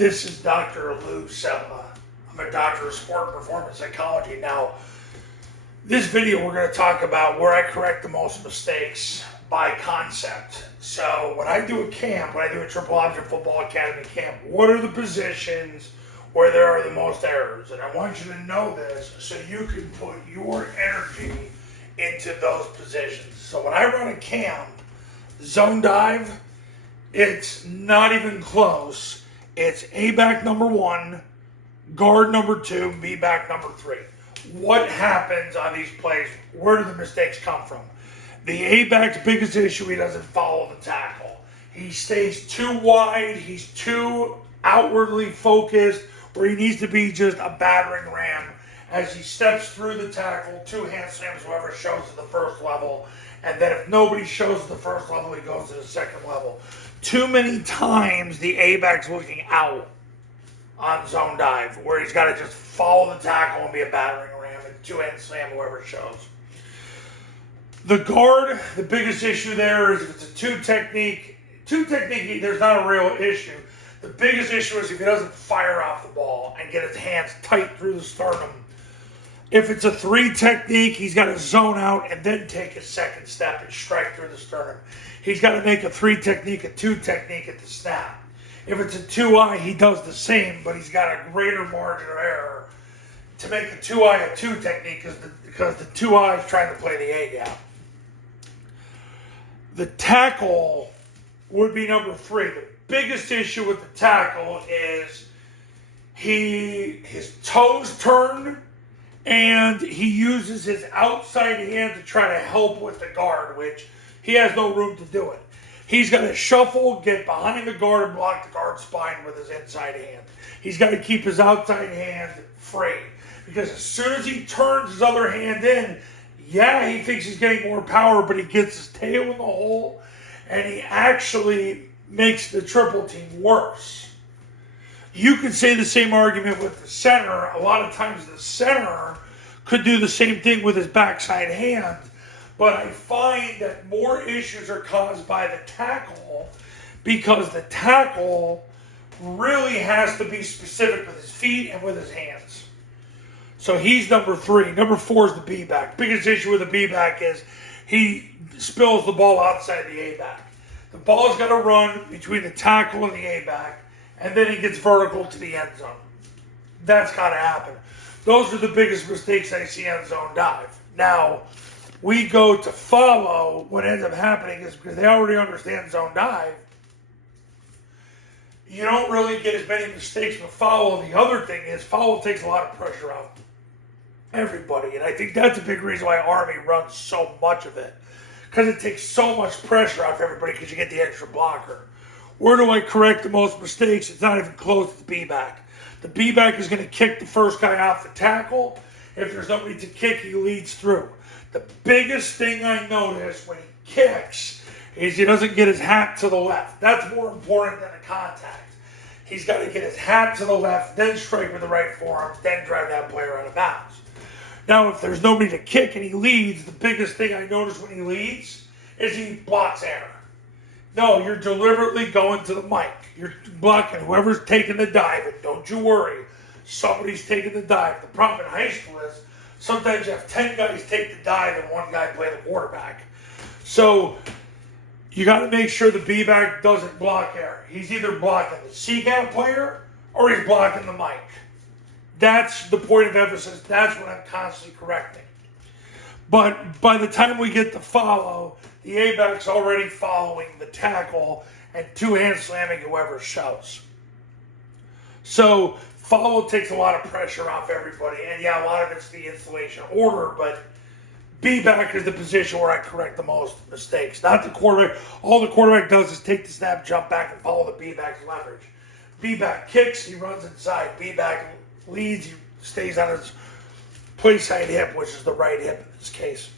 This is Dr. Lou Sella. I'm a doctor of sport and performance psychology. Now, this video we're going to talk about where I correct the most mistakes by concept. So when I do a camp, when I do a Triple Option Football Academy camp, what are the positions where there are the most errors? And I want you to know this so you can put your energy into those positions. So when I run a camp, zone dive, it's not even close. It's A back number 1, guard number 2, B back number 3. What happens on these plays? Where do the mistakes come from? The A back's biggest issue, he doesn't follow the tackle. He stays too wide. He's too outwardly focused where he needs to be just a battering ram. As he steps through the tackle, 2 hand slams, whoever shows at the first level. And then if nobody shows at the first level, he goes to the second level. Too many times the A-back's looking out on zone dive, where he's got to just follow the tackle and be a battering ram and 2 hand slam, whoever shows. The guard, the biggest issue there is if it's a two technique, there's not a real issue. The biggest issue is if he doesn't fire off the ball and get his hands tight through the sternum. If it's a 3 technique, he's got to zone out and then take his second step and strike through the sternum. He's got to make a 3 technique, a 2 technique at the snap. If it's a 2-eye, he does the same, but he's got a greater margin of error to make the 2-eye a 2 technique because the 2-eye is trying to play the A gap. The tackle would be number 3. The biggest issue with the tackle is his toes turn, and he uses his outside hand to try to help with the guard, which he has no room to do it. He's got to shuffle, get behind the guard, and block the guard's spine with his inside hand. He's got to keep his outside hand free. Because as soon as he turns his other hand in, yeah, he thinks he's getting more power, but he gets his tail in the hole, and he actually makes the triple team worse. You could say the same argument with the center. A lot of times the center could do the same thing with his backside hand, but I find that more issues are caused by the tackle because the tackle really has to be specific with his feet and with his hands. So he's number 3. Number 4 is the B back. Biggest issue with the B back is he spills the ball outside the A back. The ball's got to run between the tackle and the A back, and then he gets vertical to the end zone. That's got to happen. Those are the biggest mistakes I see on zone dive. Now, we go to follow. What ends up happening is because they already understand zone dive, you don't really get as many mistakes with follow. The other thing is follow takes a lot of pressure off everybody, and I think that's a big reason why Army runs so much of it, because it takes so much pressure off everybody because you get the extra blocker. Where do I correct the most mistakes? It's not even close to the B-back. The B-back is going to kick the first guy off the tackle. If there's nobody to kick, he leads through. The biggest thing I notice when he kicks is he doesn't get his hat to the left. That's more important than the contact. He's got to get his hat to the left, then strike with the right forearm, then drive that player out of bounds. Now, if there's nobody to kick and he leads, the biggest thing I notice when he leads is he blocks air. No, you're deliberately going to the mic. You're blocking whoever's taking the dive, and don't you worry, somebody's taking the dive. The problem in high school is sometimes you have 10 guys take the dive and 1 guy play the quarterback. So you got to make sure the B-back doesn't block air. He's either blocking the C-gap player or he's blocking the mic. That's the point of emphasis. That's what I'm constantly correcting. But by the time we get to follow, the A-back's already following the tackle and 2 hand slamming whoever shows. So follow takes a lot of pressure off everybody. And yeah, a lot of it's the installation order, but B-back is the position where I correct the most mistakes. Not the quarterback. All the quarterback does is take the snap, jump back, and follow the B-back's leverage. B-back kicks, he runs inside. B-back leads, he stays on his play side hip, which is the right hip in this case.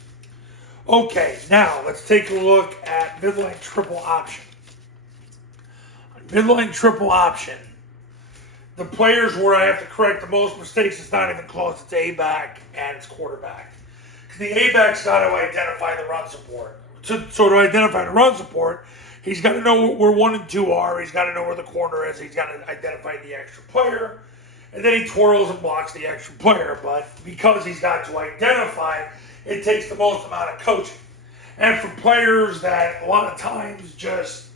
Okay, now let's take a look at midline triple option. On midline triple option, the players where I have to correct the most mistakes, it's not even close. It's A-back and it's quarterback. The A-back's got to identify the run support. So to identify the run support, He's got to know where 1 and 2 are. He's got to know where the corner is. He's got to identify the extra player. And then he twirls and blocks the extra player. But because he's got to identify, it takes the most amount of coaching. And for players that a lot of times just,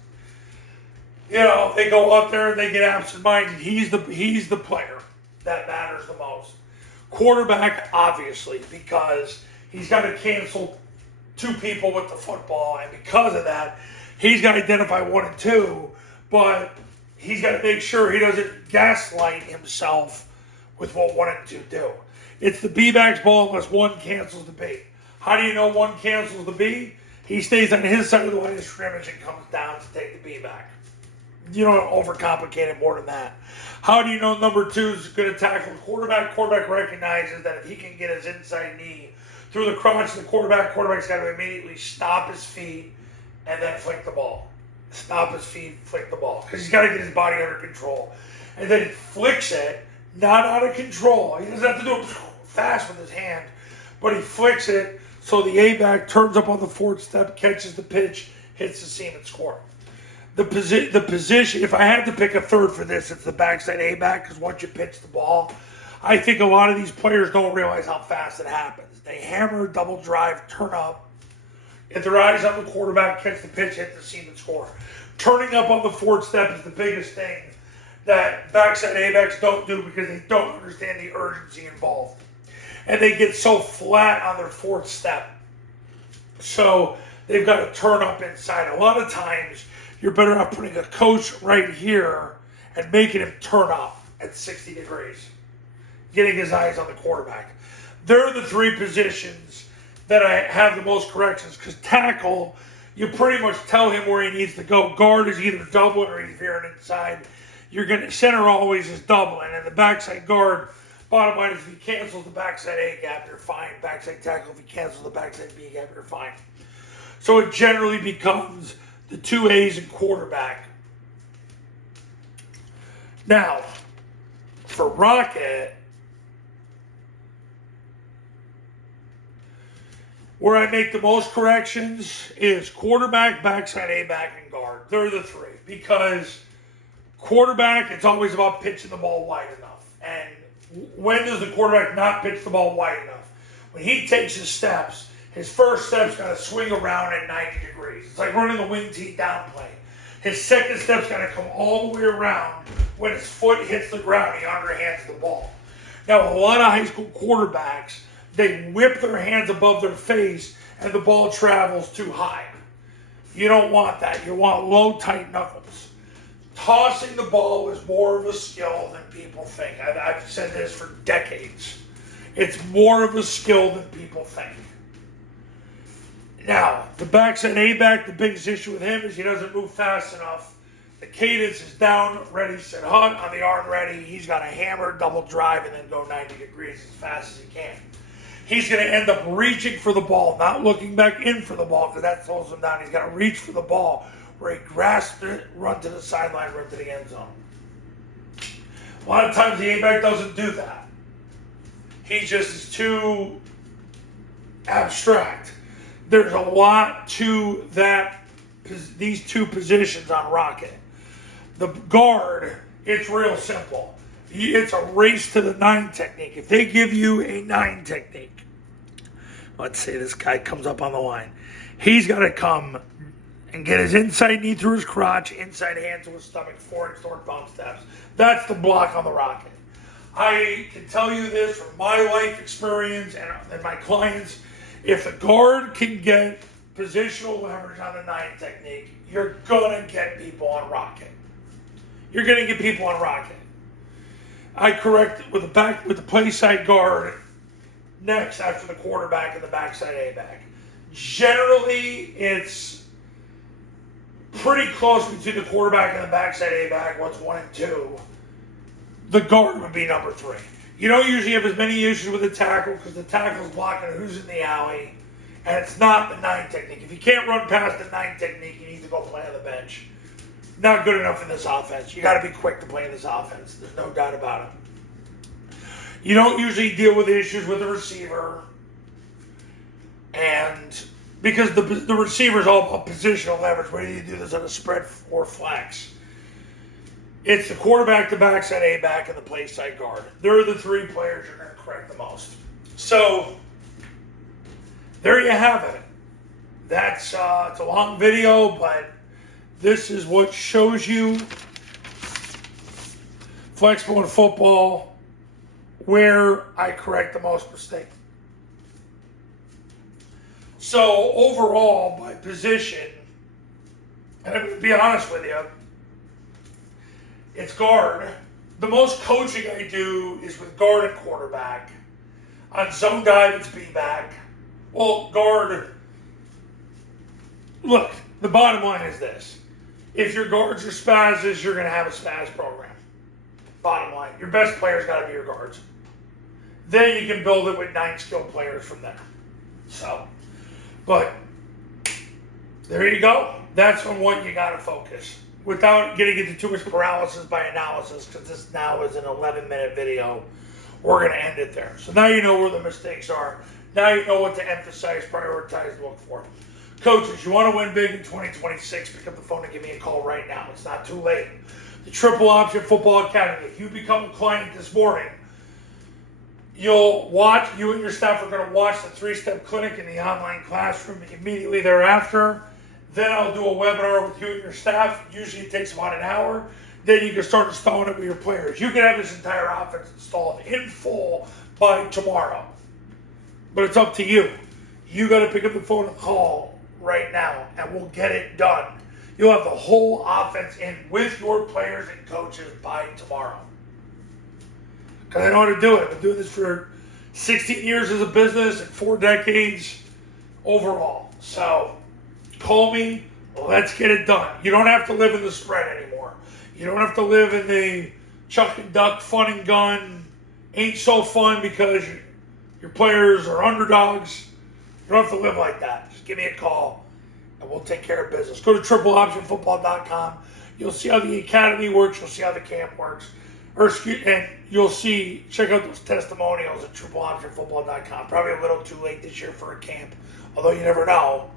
they go up there and they get absent-minded, he's the player that matters the most. Quarterback, obviously, because he's got to cancel 2 people with the football, and because of that, he's got to identify 1 and 2, but he's got to make sure he doesn't gaslight himself with what 1 and 2 do. It's the B-back's ball unless 1 cancels the B. How do you know 1 cancels the B? He stays on his side of the line of scrimmage and comes down to take the B back. You don't overcomplicate it more than that. How do you know number 2 is going to tackle the quarterback? Quarterback recognizes that if he can get his inside knee through the crotch of the quarterback's got to immediately stop his feet and then flick the ball. Stop his feet, flick the ball. Because he's got to get his body under control. And then he flicks it, not out of control. He doesn't have to do it fast with his hand, but he flicks it so the A-back turns up on the 4th step, catches the pitch, hits the seam and score. The position, if I had to pick a third for this, it's the backside A-back, because once you pitch the ball, I think a lot of these players don't realize how fast it happens. They hammer, double drive, turn up, get their eyes on the quarterback, catch the pitch, hit the seam and score. Turning up on the 4th step is the biggest thing that backside A-backs don't do because they don't understand the urgency involved. And they get so flat on their 4th step. So they've got to turn up inside. A lot of times, you're better off putting a coach right here and making him turn up at 60 degrees, getting his eyes on the quarterback. They're the 3 positions that I have the most corrections, because tackle, you pretty much tell him where he needs to go. Guard is either doubling or he's veering inside. Center always is doubling, and the backside guard, bottom line is if he cancels the backside A gap, you're fine. Backside tackle, if he cancels the backside B gap, you're fine. So it generally becomes the 2 A's and quarterback. Now, for Rocket, where I make the most corrections is quarterback, backside A-back, and guard. They're the 3. Because quarterback, it's always about pitching the ball wide enough. And when does the quarterback not pitch the ball wide enough? When he takes his steps, his first step's got to swing around at 90 degrees. It's like running the wing tee down play. His second step's got to come all the way around. When his foot hits the ground, he underhands the ball. Now, a lot of high school quarterbacks, they whip their hands above their face and the ball travels too high. You don't want that. You want low, tight knuckles. Tossing the ball is more of a skill than people think. I've said this for decades. It's more of a skill than people think. Now, the backside A-back, the biggest issue with him is he doesn't move fast enough. The cadence is down, ready, set, hut. On the arm ready, he's got to hammer, double drive, and then go 90 degrees as fast as he can. He's going to end up reaching for the ball, not looking back in for the ball, because that slows him down. He's got to reach for the ball where he grasps it, run to the sideline, run to the end zone. A lot of times the A-back doesn't do that. He just is too abstract. There's a lot to that, these 2 positions on Rocket. The guard, it's real simple. It's a race to the 9 technique. If they give you a 9 technique, let's say this guy comes up on the line. He's got to come and get his inside knee through his crotch, inside hand to his stomach, 4-inch northbound steps. That's the block on the Rocket. I can tell you this from my life experience and my clients. If the guard can get positional leverage on the 9 technique, you're going to get people on Rocket. You're going to get people on Rocket. I correct with the play side guard next after the quarterback and the backside A-back. Generally, it's pretty close between the quarterback and the backside A-back. What's 1 and 2? The guard would be number 3. You don't usually have as many issues with the tackle because the tackle's blocking who's in the alley, and it's not the 9 technique. If you can't run past the 9 technique, you need to go play on the bench. Not good enough in this offense. You got to be quick to play in this offense. There's no doubt about it. You don't usually deal with issues with the receiver, and because the receiver is all about positional leverage, whether you do this on a spread or flex. It's the quarterback, the backside A back, and the play side guard. They're the three players you're going to correct the most. So there you have it. That's it's a long video, but this is what shows you Flexbone football where I correct the most mistakes. So overall, by position, and I'm going to be honest with you, it's guard. The most coaching I do is with guard and quarterback. On zone dive, it's B-back. Well, guard, look, the bottom line is this. If your guards are spazzes, you're going to have a spaz program. Bottom line. Your best players got to be your guards. Then you can build it with 9 skilled players from there. So, but there you go. That's on what you got to focus. Without getting into too much paralysis by analysis, because this now is an 11-minute video, we're going to end it there. So now you know where the mistakes are. Now you know what to emphasize, prioritize, look for. Coaches, you want to win big in 2026, pick up the phone and give me a call right now. It's not too late. The Triple Option Football Academy. If you become a client this morning, you and your staff are going to watch the 3-step clinic in the online classroom immediately thereafter. Then I'll do a webinar with you and your staff. Usually it takes about an hour. Then you can start installing it with your players. You can have this entire offense installed in full by tomorrow. But it's up to you. You got to pick up the phone and call right now, and we'll get it done. You'll have the whole offense in with your players and coaches by tomorrow. Because I know how to do it. I've been doing this for 16 years as a business and 4 decades overall. So call me. Let's get it done. You don't have to live in the spread anymore. You don't have to live in the chuck and duck, fun and gun. Ain't so fun because your players are underdogs. You don't have to live like that. Just give me a call and we'll take care of business. Go to tripleoptionfootball.com. You'll see how the academy works. You'll see how the camp works. And you'll see, check out those testimonials at tripleoptionfootball.com. Probably a little too late this year for a camp, although you never know.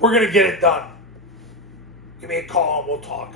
We're going to get it done. Give me a call and we'll talk.